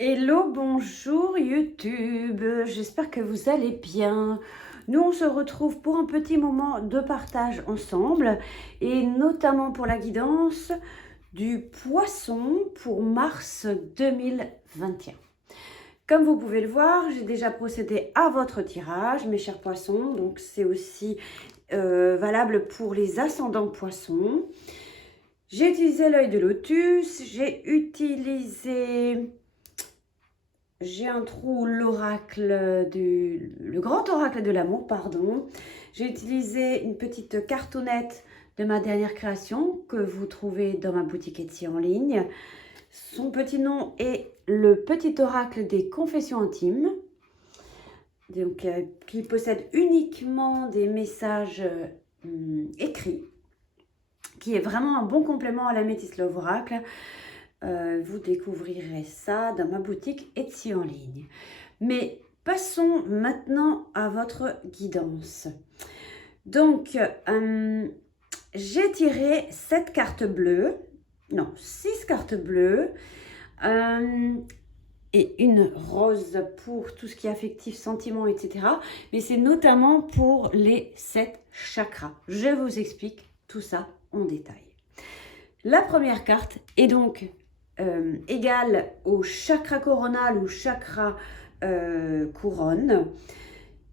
Hello, bonjour YouTube, j'espère que vous allez bien. Nous, on se retrouve pour un petit moment de partage ensemble et notamment pour la guidance du poisson pour mars 2021. Comme vous pouvez le voir, j'ai déjà procédé à votre tirage, mes chers poissons, donc c'est aussi valable pour les ascendants poissons. J'ai utilisé l'œil de lotus, j'ai un trou, le grand oracle de l'amour, pardon. J'ai utilisé une petite cartonnette de ma dernière création que vous trouvez dans ma boutique Etsy en ligne. Son petit nom est le petit oracle des confessions intimes, donc qui possède uniquement des messages écrits, qui est vraiment un bon complément à la Métis Love Oracle. Vous découvrirez ça dans ma boutique Etsy en ligne. Mais passons maintenant à votre guidance. Donc, j'ai tiré 7 cartes bleues, non, 6 cartes bleues, et une rose pour tout ce qui est affectif, sentiment, etc. Mais c'est notamment pour les 7 chakras. Je vous explique tout ça en détail. La première carte est donc égale au chakra coronal ou chakra couronne,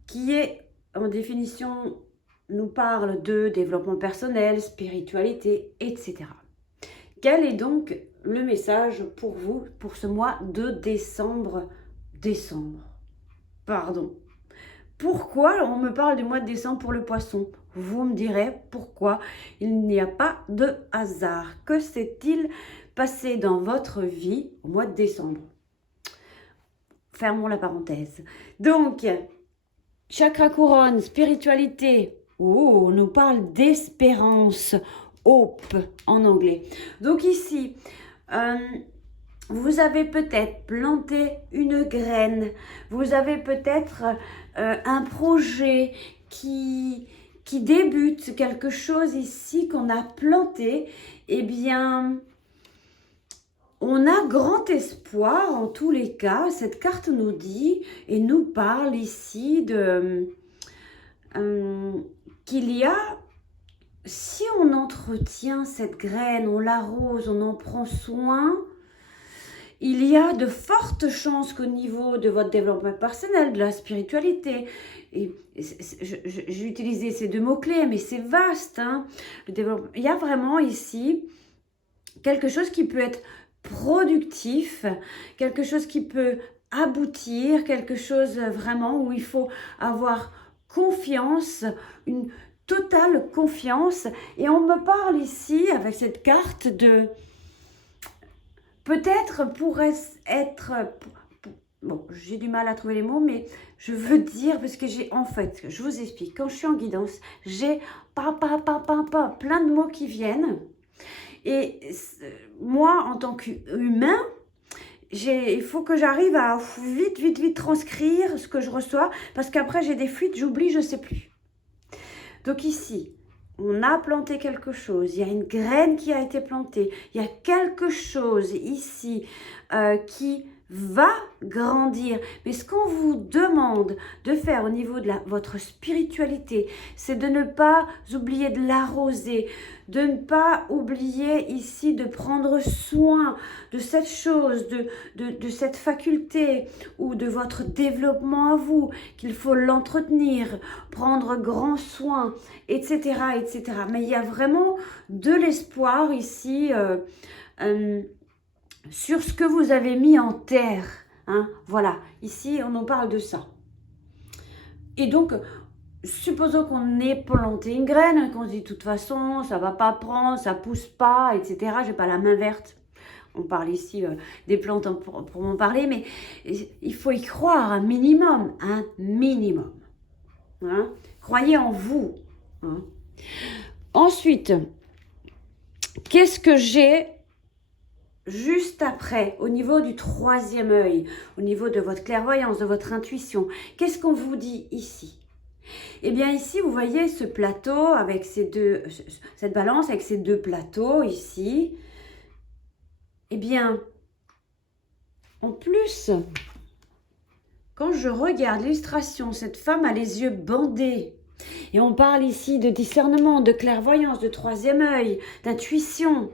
qui est en définition, nous parle de développement personnel, spiritualité, etc. Quel est donc le message pour vous pour ce mois de décembre? Pardon. Pourquoi on me parle du mois de décembre pour le poisson? Vous me direz pourquoi. Il n'y a pas de hasard. Que s'est-il passé dans votre vie au mois de décembre? Fermons la parenthèse. Donc, chakra couronne, spiritualité. Oh, on nous parle d'espérance. Hope en anglais. Donc ici, vous avez peut-être planté une graine. Vous avez peut-être un projet qui débute, quelque chose ici qu'on a planté. Eh bien, on a grand espoir en tous les cas. Cette carte nous dit et nous parle ici de qu'il y a, si on entretient cette graine, on l'arrose, on en prend soin, il y a de fortes chances qu'au niveau de votre développement personnel, de la spiritualité, et j'ai utilisé ces deux mots-clés, mais c'est vaste, hein, le développement. Il y a vraiment ici quelque chose qui peut être productif, quelque chose qui peut aboutir, quelque chose vraiment où il faut avoir confiance, une totale confiance. Et on me parle ici, avec cette carte, de peut-être pour être... Bon, j'ai du mal à trouver les mots, mais je veux dire, parce que en fait, je vous explique, quand je suis en guidance, j'ai plein de mots qui viennent. Et moi, en tant qu'humain, il faut que j'arrive à vite transcrire ce que je reçois, parce qu'après j'ai des fuites, j'oublie, je ne sais plus. Donc ici, on a planté quelque chose, il y a une graine qui a été plantée, il y a quelque chose ici qui va grandir. Mais ce qu'on vous demande de faire au niveau de votre spiritualité, c'est de ne pas oublier de l'arroser, de ne pas oublier ici de prendre soin de cette chose, de cette faculté ou de votre développement à vous, qu'il faut l'entretenir, prendre grand soin, etc., etc. Mais il y a vraiment de l'espoir ici sur ce que vous avez mis en terre. Hein, voilà, ici on nous parle de ça. Et donc, supposons qu'on ait planté une graine, qu'on se dit de toute façon, ça va pas prendre, ça pousse pas, etc. J'ai pas la main verte. On parle ici des plantes pour m'en parler, mais il faut y croire un minimum, un minimum. Hein. Croyez en vous. Hein. Ensuite, qu'est-ce que j'ai juste après, au niveau du troisième œil, au niveau de votre clairvoyance, de votre intuition? Qu'est-ce qu'on vous dit ici? Eh bien ici, vous voyez ce plateau avec cette balance avec ces deux plateaux ici. Eh bien, En plus, quand je regarde l'illustration, cette femme a les yeux bandés. Et on parle ici de discernement, de clairvoyance, de troisième œil, d'intuition.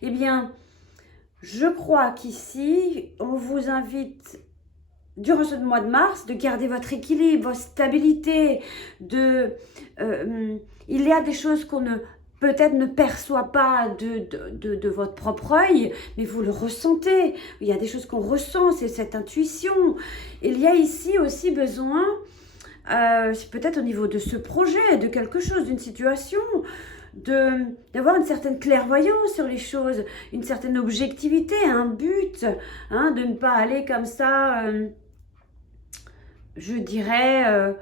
Eh bien, je crois qu'ici, on vous invite, durant ce mois de mars, de garder votre équilibre, votre stabilité. Il y a des choses qu'on peut-être ne perçoit pas de votre propre œil, mais vous le ressentez. Il y a des choses qu'on ressent, c'est cette intuition. Il y a ici aussi besoin, peut-être au niveau de ce projet, de quelque chose, d'une situation, d'avoir une certaine clairvoyance sur les choses, une certaine objectivité, un but, hein, de ne pas aller comme ça, je dirais,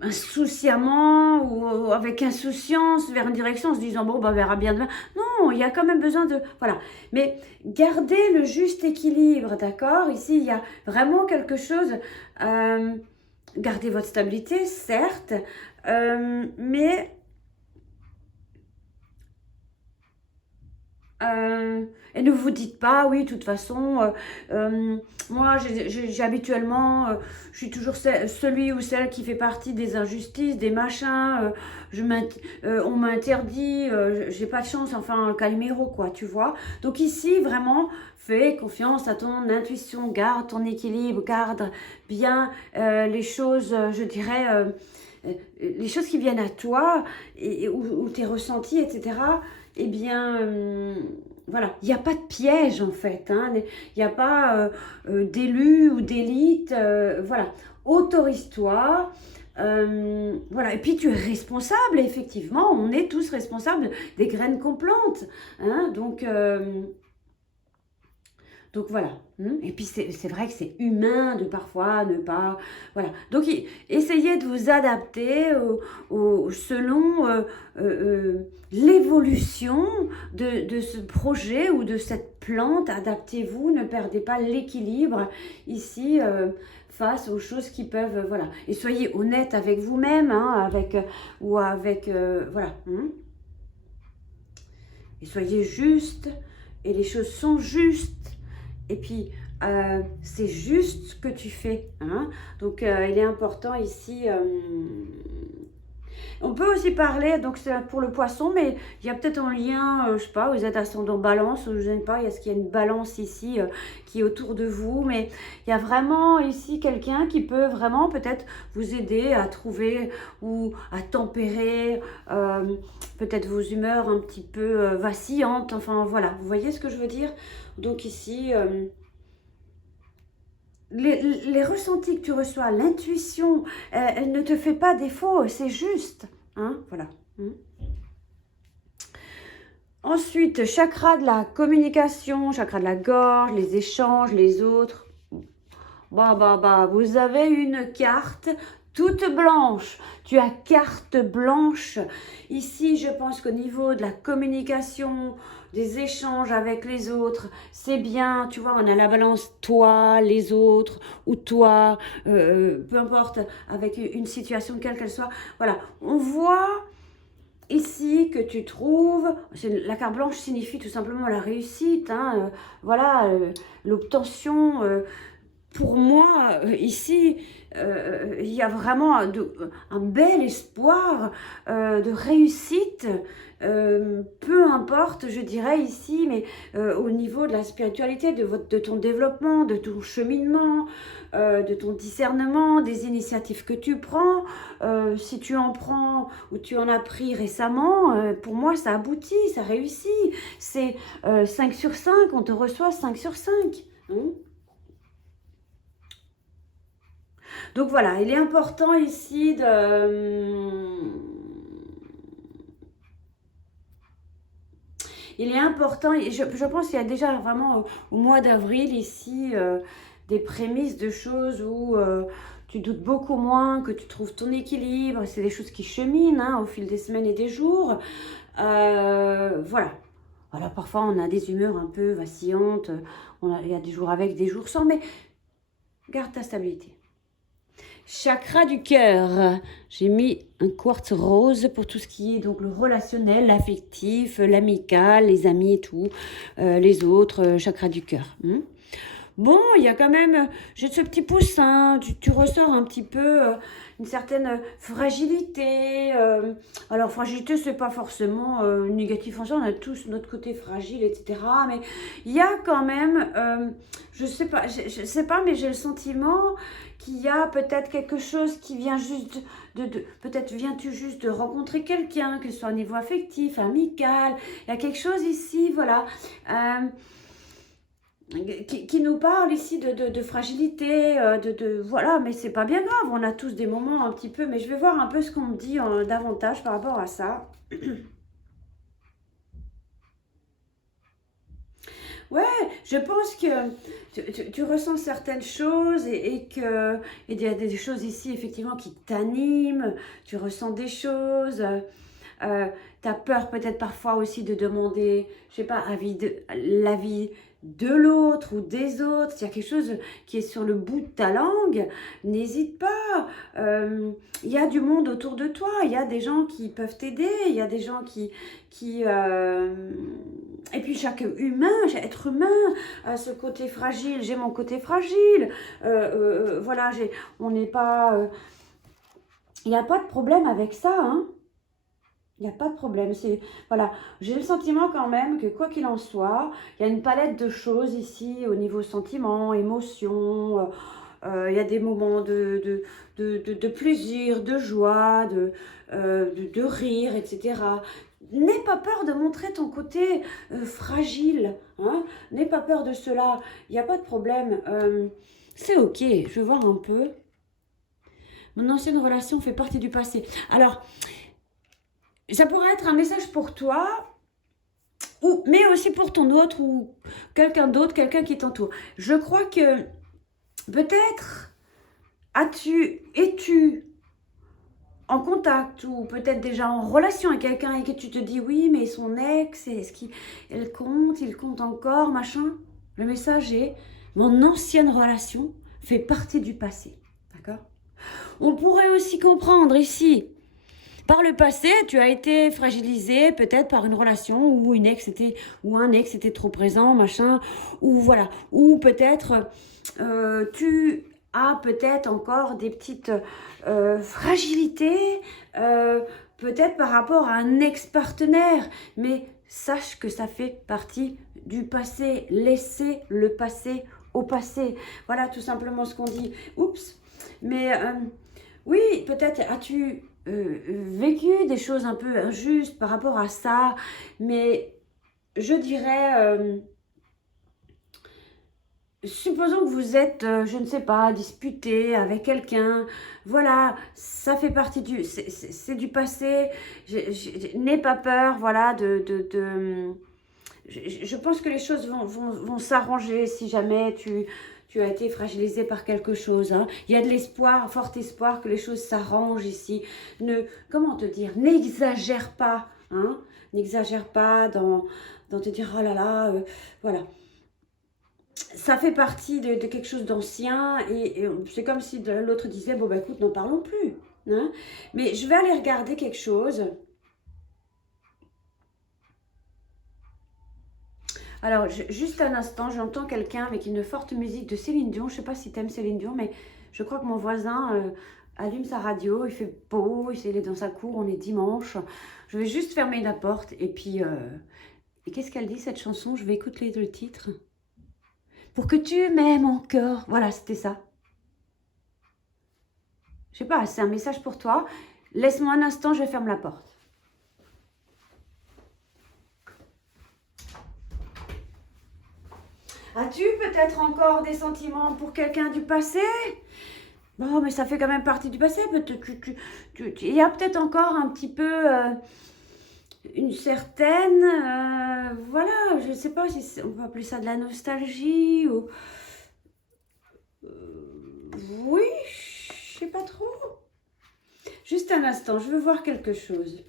insouciamment ou avec insouciance vers une direction en se disant bon, bah, on verra bien demain. Non, il y a quand même besoin de... Voilà. Mais gardez le juste équilibre, d'accord? Ici, il y a vraiment quelque chose... gardez votre stabilité, certes, mais... et ne vous dites pas, oui, de toute façon, moi, j'ai habituellement, je suis toujours celui ou celle qui fait partie des injustices, des machins, on m'interdit, j'ai pas de chance, enfin, Calimero, quoi, tu vois. Donc ici, vraiment, fais confiance à ton intuition, garde ton équilibre, garde bien les choses, je dirais... les choses qui viennent à toi, ou tes ressentis, etc., eh bien, voilà, il n'y a pas de piège en fait, hein. Il n'y a pas d'élu ou d'élite, voilà, autorise-toi, voilà, et puis tu es responsable, effectivement, on est tous responsables des graines qu'on plante, hein, donc voilà. Et puis c'est vrai que c'est humain de parfois ne pas... Voilà. Donc essayez de vous adapter selon l'évolution de ce projet ou de cette plante. Adaptez-vous, ne perdez pas l'équilibre ici face aux choses qui peuvent... Voilà. Et soyez honnête avec vous-même, hein, voilà. Et soyez juste, et les choses sont justes. Et puis, c'est juste ce que tu fais. Hein? Donc, il est important ici... on peut aussi parler, donc c'est pour le poisson, mais il y a peut-être un lien, je sais pas, vous êtes ascendant balance, je ne sais pas, est-ce qu'il y a une balance ici qui est autour de vous, mais il y a vraiment ici quelqu'un qui peut vraiment peut-être vous aider à trouver ou à tempérer peut-être vos humeurs un petit peu vacillantes, enfin voilà, vous voyez ce que je veux dire? Donc ici... les ressentis que tu reçois, l'intuition, elle ne te fait pas défaut, c'est juste. Hein, voilà. Ensuite, chakra de la communication, chakra de la gorge, les échanges, les autres. Vous avez une carte toute blanche. Tu as carte blanche. Ici, je pense qu'au niveau de la communication, des échanges avec les autres, c'est bien. Tu vois, on a la balance toi, les autres, ou toi, peu importe, avec une situation quelle qu'elle soit. Voilà, on voit ici que tu trouves, la carte blanche signifie tout simplement la réussite, hein, voilà, l'obtention. Pour moi, ici, il y a vraiment un bel espoir de réussite, peu importe, je dirais ici, mais au niveau de la spiritualité, de ton développement, de ton cheminement, de ton discernement, des initiatives que tu prends. Si tu en prends ou tu en as pris récemment, pour moi, ça aboutit, ça réussit. C'est 5 sur 5, on te reçoit 5 sur 5. Hein. Donc voilà, il est important ici il est important, je pense qu'il y a déjà vraiment au mois d'avril ici des prémices de choses où tu doutes beaucoup moins, que tu trouves ton équilibre. C'est des choses qui cheminent hein, au fil des semaines et des jours. Voilà. Voilà, parfois on a des humeurs un peu vacillantes, il y a des jours avec, des jours sans, mais garde ta stabilité. Chakra du cœur. J'ai mis un quartz rose pour tout ce qui est donc le relationnel, l'affectif, l'amical, les amis et tout, les autres, chakra du cœur. Bon, il y a quand même, j'ai ce petit poussin, tu ressors un petit peu une certaine fragilité. Alors, fragilité, c'est pas forcément négatif en soi, on a tous notre côté fragile, etc. Mais il y a quand même, je sais pas, je sais pas, mais j'ai le sentiment qu'il y a peut-être quelque chose qui vient juste peut-être viens-tu juste de rencontrer quelqu'un, que ce soit au niveau affectif, amical, il y a quelque chose ici, voilà. Qui nous parle ici de fragilité, voilà, mais c'est pas bien grave, on a tous des moments un petit peu, mais je vais voir un peu ce qu'on me dit davantage par rapport à ça. Ouais, je pense que tu ressens certaines choses et que il y a des choses ici effectivement qui t'animent, tu ressens des choses, tu as peur peut-être parfois aussi de demander, je sais pas, l'avis de l'autre ou des autres. S'il y a quelque chose qui est sur le bout de ta langue, n'hésite pas. Il y a du monde autour de toi, il y a des gens qui peuvent t'aider, il y a des gens et puis chaque être humain a ce côté fragile. J'ai mon côté fragile. Voilà, on n'est pas... il n'y a pas de problème avec ça, hein. Il n'y a pas de problème. Voilà, j'ai le sentiment quand même que quoi qu'il en soit, il y a une palette de choses ici au niveau sentiments, émotions. Il y a des moments de plaisir, de joie, de rire, etc. N'aie pas peur de montrer ton côté fragile. Hein. N'aie pas peur de cela. Il n'y a pas de problème. C'est ok. Je vais voir un peu. Mon ancienne relation fait partie du passé. Alors, ça pourrait être un message pour toi, mais aussi pour ton autre ou quelqu'un d'autre, quelqu'un qui t'entoure. Je crois que peut-être es-tu en contact ou peut-être déjà en relation avec quelqu'un et que tu te dis oui, mais son ex, est-ce qu'il compte, il compte encore, machin. Le message est, mon ancienne relation fait partie du passé. D'accord? On pourrait aussi comprendre ici, par le passé, tu as été fragilisé peut-être par une relation où un ex était trop présent, machin, ou voilà, ou peut-être tu as peut-être encore des petites fragilités, peut-être par rapport à un ex-partenaire, mais sache que ça fait partie du passé. Laissez le passé au passé. Voilà tout simplement ce qu'on dit. Oups, mais oui, peut-être as-tu vécu des choses un peu injustes par rapport à ça, mais je dirais, supposons que vous êtes, je ne sais pas, disputé avec quelqu'un, voilà, ça fait partie c'est du passé, n'aie pas peur, voilà, je pense que les choses vont s'arranger si jamais tu as été fragilisé par quelque chose. Hein. Il y a de l'espoir, fort espoir que les choses s'arrangent ici. Comment te dire, n'exagère pas. Hein. N'exagère pas dans te dire, oh là là, voilà. Ça fait partie de quelque chose d'ancien et c'est comme si l'autre disait, bon bah écoute, n'en parlons plus. Hein. Mais je vais aller regarder quelque chose. Alors, juste un instant, j'entends quelqu'un avec une forte musique de Céline Dion. Je ne sais pas si tu aimes Céline Dion, mais je crois que mon voisin allume sa radio. Il fait beau, il est dans sa cour, on est dimanche. Je vais juste fermer la porte. Et puis, et qu'est-ce qu'elle dit cette chanson? Je vais écouter le titre. Pour que tu m'aimes encore. Voilà, c'était ça. Je sais pas, c'est un message pour toi. Laisse-moi un instant, je ferme la porte. As-tu peut-être encore des sentiments pour quelqu'un du passé? Bon, mais ça fait quand même partie du passé. Il y a peut-être encore un petit peu une certaine... voilà, je ne sais pas si on peut appeler ça de la nostalgie ou... oui, je sais pas trop. Juste un instant, je veux voir quelque chose.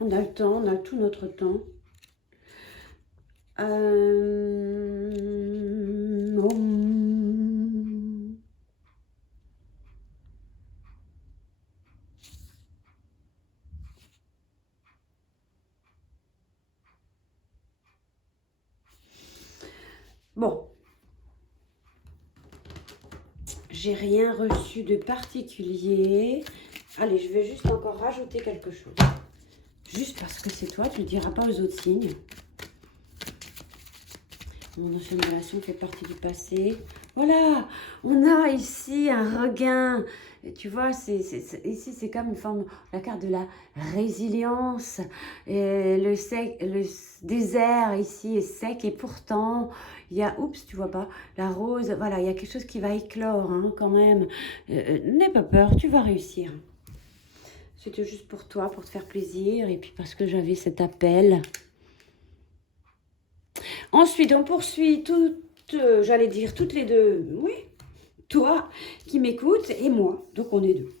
On a le temps, on a tout notre temps. Bon, j'ai rien reçu de particulier. Allez, je vais juste encore rajouter quelque chose. Juste parce que c'est toi, tu ne diras pas aux autres signes. Mon ancienne relation fait partie du passé. Voilà, on a ici un regain. Et tu vois, ici, c'est comme une forme, la carte de la résilience. Et le désert ici est sec et pourtant, il y a, oups, tu vois pas, la rose. Voilà, il y a quelque chose qui va éclore hein, quand même. N'aie pas peur, tu vas réussir. C'était juste pour toi, pour te faire plaisir. Et puis parce que j'avais cet appel. Ensuite, on poursuit j'allais dire toutes les deux, oui, toi qui m'écoutes et moi, donc on est deux.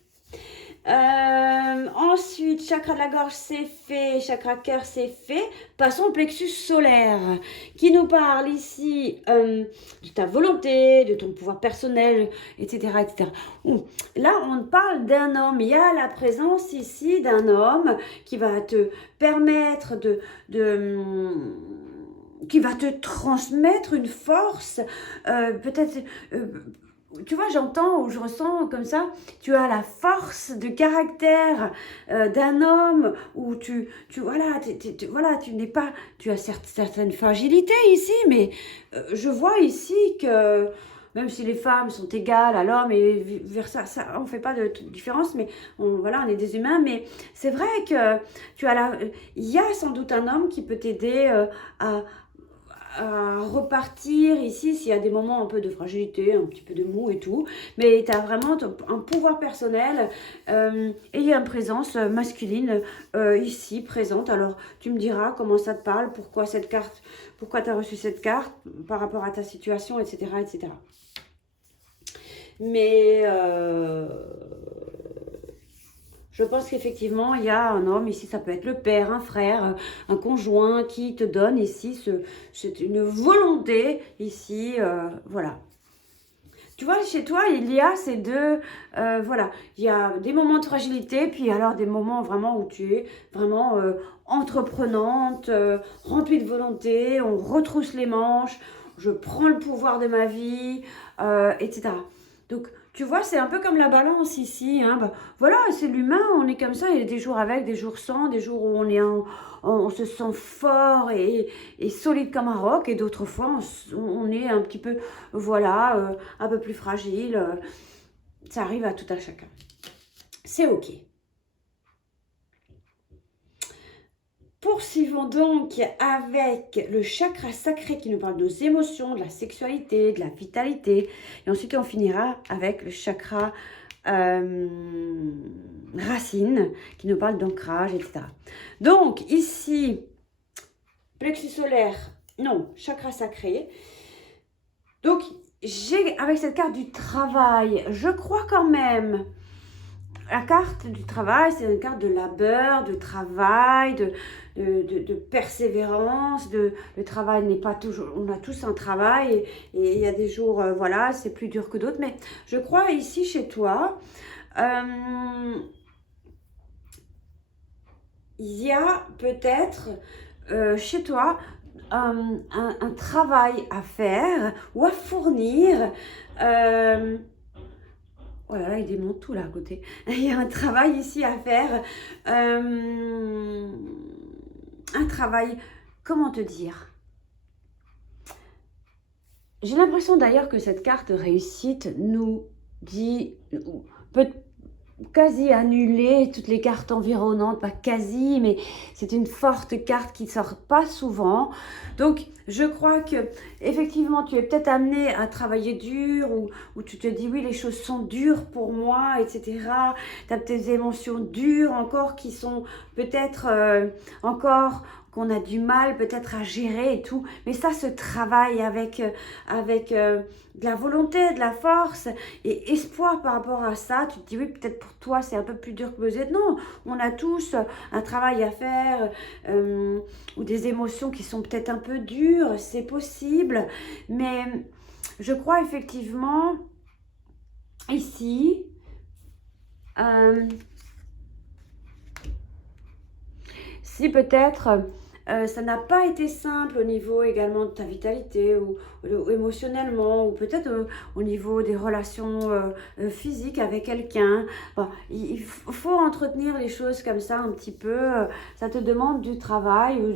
Ensuite, chakra de la gorge, c'est fait. Chakra cœur, c'est fait. Passons au plexus solaire, qui nous parle ici de ta volonté, de ton pouvoir personnel, etc. etc. Là, on parle d'un homme. Il y a la présence ici d'un homme qui va te permettre qui va te transmettre une force, peut-être... tu vois, j'entends ou je ressens comme ça, tu as la force de caractère d'un homme où voilà, tu n'es pas, tu as certaines fragilités ici, mais je vois ici que même si les femmes sont égales à l'homme et vers ça, on ne fait pas de différence, mais voilà, on est des humains, mais c'est vrai que il y a sans doute un homme qui peut t'aider à repartir ici s'il y a des moments un peu de fragilité, un petit peu de mou et tout, mais tu as vraiment un pouvoir personnel et il y a une présence masculine ici présente. Alors tu me diras comment ça te parle, pourquoi cette carte, pourquoi tu as reçu cette carte par rapport à ta situation, etc. etc. Mais je pense qu'effectivement, il y a un homme, ici ça peut être le père, un frère, un conjoint qui te donne ici, c'est une volonté ici, voilà. Tu vois, chez toi, il y a ces deux, voilà, il y a des moments de fragilité, puis alors des moments vraiment où tu es vraiment entreprenante, remplie de volonté, on retrousse les manches, je prends le pouvoir de ma vie, etc. Donc, tu vois, c'est un peu comme la balance ici. Hein. Bah, voilà, c'est l'humain, on est comme ça. Il y a des jours avec, des jours sans, des jours où on se sent fort et solide comme un roc. Et d'autres fois, on est un petit peu, voilà, un peu plus fragile. Ça arrive à tout un chacun. C'est OK. Poursuivons donc avec le chakra sacré qui nous parle de nos émotions, de la sexualité, de la vitalité. Et ensuite, on finira avec le chakra racine qui nous parle d'ancrage, etc. Donc, ici, plexus solaire, non, chakra sacré. Donc, j'ai avec cette carte du travail, je crois quand même... La carte du travail, c'est une carte de labeur, de travail, de persévérance. Le travail n'est pas toujours... On a tous un travail et il y a des jours, voilà, c'est plus dur que d'autres. Mais je crois ici chez toi, il y a peut-être chez toi un travail à faire ou à fournir. Oh là là, il démonte tout là à côté. Il y a un travail ici à faire. Un travail, comment te dire? J'ai l'impression d'ailleurs que cette carte réussite nous dit, peut quasi annuler toutes les cartes environnantes, pas quasi, mais c'est une forte carte qui ne sort pas souvent. Donc, je crois que effectivement, tu es peut-être amené à travailler dur ou tu te dis oui, les choses sont dures pour moi, etc. Tu as des émotions dures encore qui sont peut-être encore qu'on a du mal peut-être à gérer et tout. Mais ça se travaille avec de la volonté, de la force et espoir par rapport à ça. Tu te dis oui, peut-être pour toi c'est un peu plus dur que vous êtes. Non, on a tous un travail à faire ou des émotions qui sont peut-être un peu dures, c'est possible. Mais je crois effectivement ici... si peut-être ça n'a pas été simple au niveau également de ta vitalité ou émotionnellement ou peut-être au niveau des relations physiques avec quelqu'un. Bon, il faut entretenir les choses comme ça un petit peu. Ça te demande du travail ou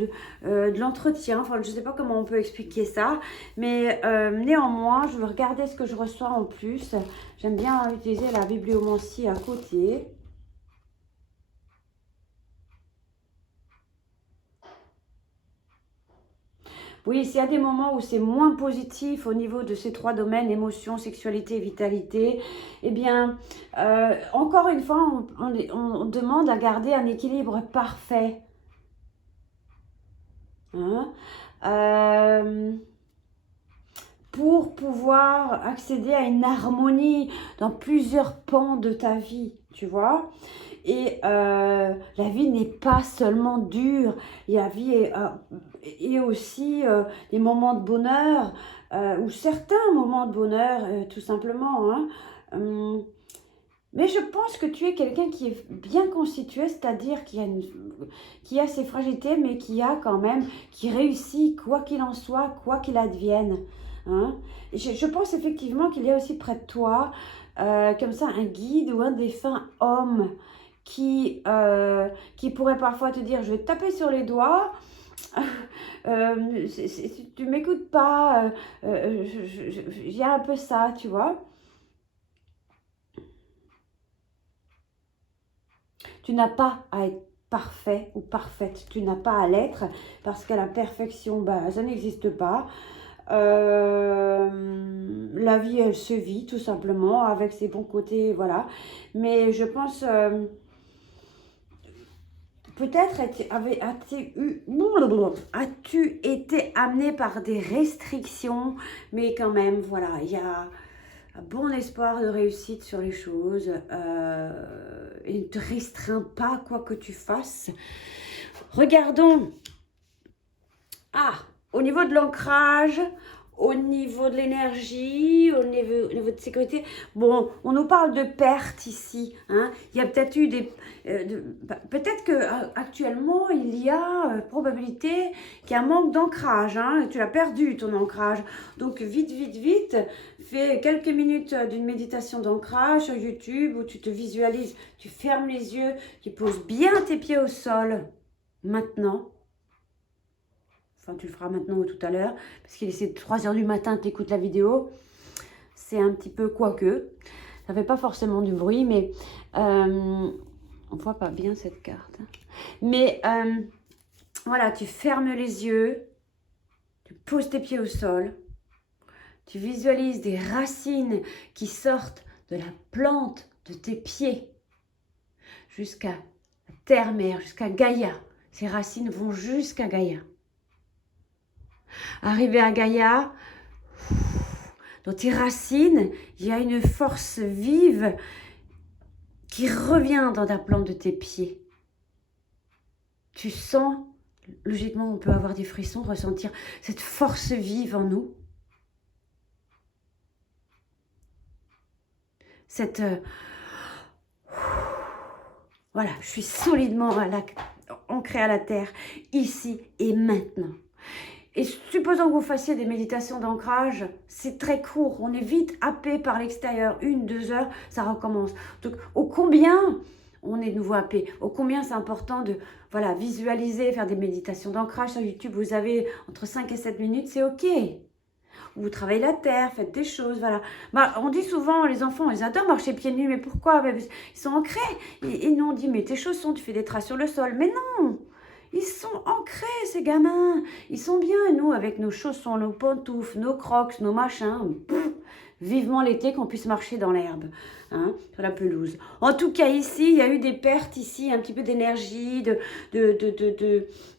de l'entretien. Enfin, je ne sais pas comment on peut expliquer ça. Mais néanmoins, je veux regarder ce que je reçois en plus. J'aime bien utiliser la bibliomancie à côté. Oui, s'il y a des moments où c'est moins positif au niveau de ces 3 domaines, émotion, sexualité et vitalité, eh bien, encore une fois, on demande à garder un équilibre parfait. Hein? Pour pouvoir accéder à une harmonie dans plusieurs pans de ta vie, tu vois. Et la vie n'est pas seulement dure, la vie est aussi des moments de bonheur, ou certains moments de bonheur, tout simplement. Hein. Mais je pense que tu es quelqu'un qui est bien constitué, c'est-à-dire qui a ses fragilités, mais qui réussit quoi qu'il en soit, quoi qu'il advienne. Hein. Je pense effectivement qu'il y a aussi près de toi, comme ça, un guide ou un défunt homme qui pourrait parfois te dire, je vais te taper sur les doigts, si tu m'écoutes pas, il y a un peu ça, tu vois. Tu n'as pas à être parfait ou parfaite, tu n'as pas à l'être, parce que la perfection, ça n'existe pas. La vie, elle se vit tout simplement avec ses bons côtés, voilà. Mais je pense, peut-être as-tu été amené par des restrictions, mais quand même, voilà, il y a un bon espoir de réussite sur les choses. Et ne te restreins pas quoi que tu fasses. Regardons. Au niveau de l'ancrage, au niveau de l'énergie, au niveau de sécurité. Bon, on nous parle de pertes ici. Hein. Il y a peut-être eu des... peut-être qu'actuellement, il y a probabilité qu'il y a un manque d'ancrage. Hein. Tu as perdu ton ancrage. Donc, vite, vite, vite, fais quelques minutes d'une méditation d'ancrage sur YouTube où tu te visualises, tu fermes les yeux, tu poses bien tes pieds au sol. Maintenant. Enfin, tu le feras maintenant ou tout à l'heure, parce qu'il est 3 h du matin, tu écoutes la vidéo. C'est un petit peu quoique. Ça fait pas forcément du bruit, mais on voit pas bien cette carte. Hein. Mais voilà, tu fermes les yeux, tu poses tes pieds au sol, tu visualises des racines qui sortent de la plante de tes pieds jusqu'à la terre-mère, jusqu'à Gaïa. Ces racines vont jusqu'à Gaïa. Arrivé à Gaïa, dans tes racines, il y a une force vive qui revient dans la plante de tes pieds. Tu sens, logiquement on peut avoir des frissons, ressentir cette force vive en nous. Voilà, je suis solidement ancrée à la terre, ici et maintenant. Et supposons que vous fassiez des méditations d'ancrage, c'est très court, on est vite happé par l'extérieur, 1-2 heures, ça recommence. Donc, ô combien on est de nouveau happé, ô combien c'est important de visualiser, faire des méditations d'ancrage sur YouTube, vous avez entre 5 et 7 minutes, c'est ok. Vous travaillez la terre, faites des choses, voilà. On dit souvent, les enfants, ils adorent marcher pieds nus, mais pourquoi? Ils sont ancrés. Et nous, on dit, mais tes chaussons, tu fais des traces sur le sol. Mais non! Ils sont ancrés, ces gamins. Ils sont bien, nous, avec nos chaussons, nos pantoufles, nos crocs, nos machins. Vivement l'été qu'on puisse marcher dans l'herbe, hein, sur la pelouse. En tout cas, ici, il y a eu des pertes, ici, un petit peu d'énergie,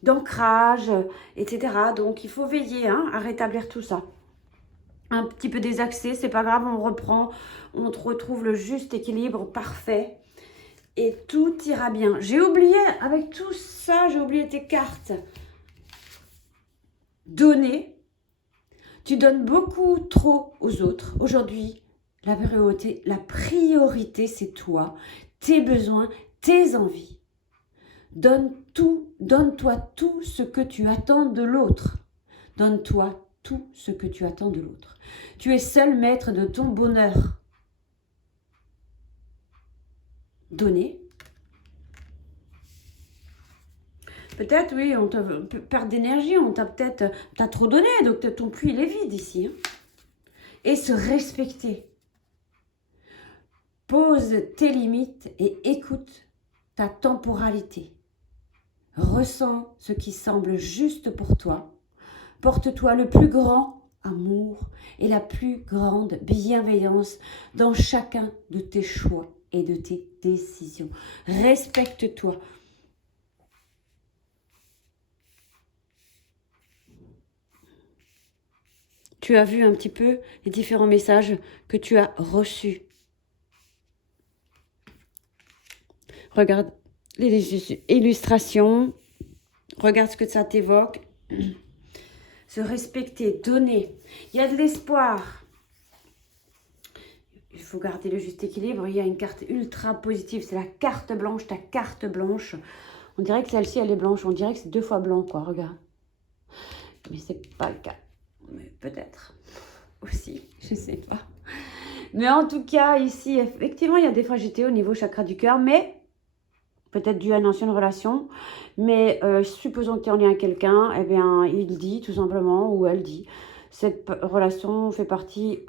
d'ancrage, etc. Donc, il faut veiller à rétablir tout ça. Un petit peu désaxé, c'est pas grave, on reprend, on retrouve le juste équilibre parfait. Et tout ira bien. J'ai oublié, avec tout ça, j'ai oublié tes cartes. Donner. Tu donnes beaucoup trop aux autres. Aujourd'hui, la priorité, c'est toi, tes besoins, tes envies. Donne-toi tout ce que tu attends de l'autre. Donne-toi tout ce que tu attends de l'autre. Tu es seul maître de ton bonheur. Donner. Peut-être, oui, on peut perdre d'énergie, t'as trop donné, donc ton puits, il est vide ici. Hein. Et se respecter. Pose tes limites et écoute ta temporalité. Ressens ce qui semble juste pour toi. Porte-toi le plus grand amour et la plus grande bienveillance dans chacun de tes choix et de tes décisions. Respecte-toi. Tu as vu un petit peu les différents messages que tu as reçus. Regarde les illustrations. Regarde ce que ça t'évoque. Se respecter, donner. Il y a de l'espoir. Il faut garder le juste équilibre. Il y a une carte ultra positive. C'est la carte blanche, ta carte blanche. On dirait que celle-ci, elle est blanche. On dirait que c'est 2 fois blanc, quoi. Regarde. Mais c'est pas le cas. Mais peut-être. Aussi. Je sais pas. Mais en tout cas, ici, effectivement, il y a des fragilités au niveau chakra du cœur. Mais peut-être dû à une ancienne relation, mais supposons que tu es en lien avec quelqu'un, eh bien, il dit tout simplement, ou elle dit, cette relation fait partie,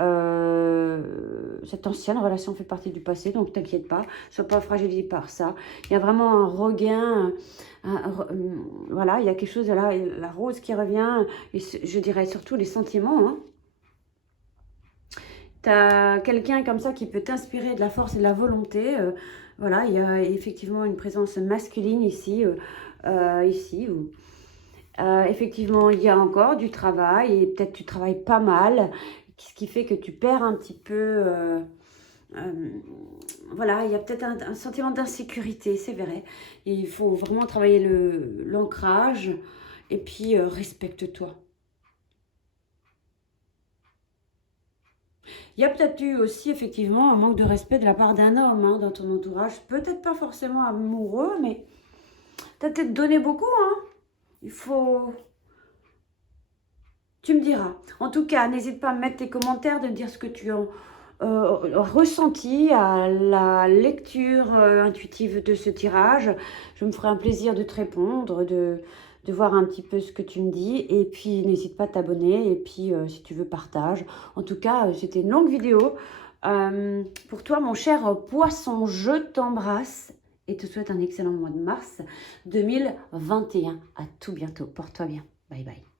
cette ancienne relation fait partie du passé, donc t'inquiète pas, sois pas fragilisé par ça. Il y a vraiment un regain, voilà, il y a quelque chose, là, la rose qui revient, et je dirais surtout les sentiments, hein. Tu as quelqu'un comme ça qui peut t'inspirer de la force et de la volonté. Voilà, il y a effectivement une présence masculine ici. Effectivement, il y a encore du travail et peut-être tu travailles pas mal, ce qui fait que tu perds un petit peu... voilà, il y a peut-être un sentiment d'insécurité, c'est vrai. Et il faut vraiment travailler l'ancrage et puis respecte-toi. Il y a peut-être eu aussi effectivement un manque de respect de la part d'un homme hein, dans ton entourage. Peut-être pas forcément amoureux, mais tu as peut-être donné beaucoup. Hein. Il faut... Tu me diras. En tout cas, n'hésite pas à me mettre tes commentaires, de me dire ce que tu as ressenti à la lecture intuitive de ce tirage. Je me ferai un plaisir de te répondre, de voir un petit peu ce que tu me dis. Et puis, n'hésite pas à t'abonner. Et puis, si tu veux, partage. En tout cas, c'était une longue vidéo. Pour toi, mon cher poisson, je t'embrasse et te souhaite un excellent mois de mars 2021. À tout bientôt. Porte-toi bien. Bye bye.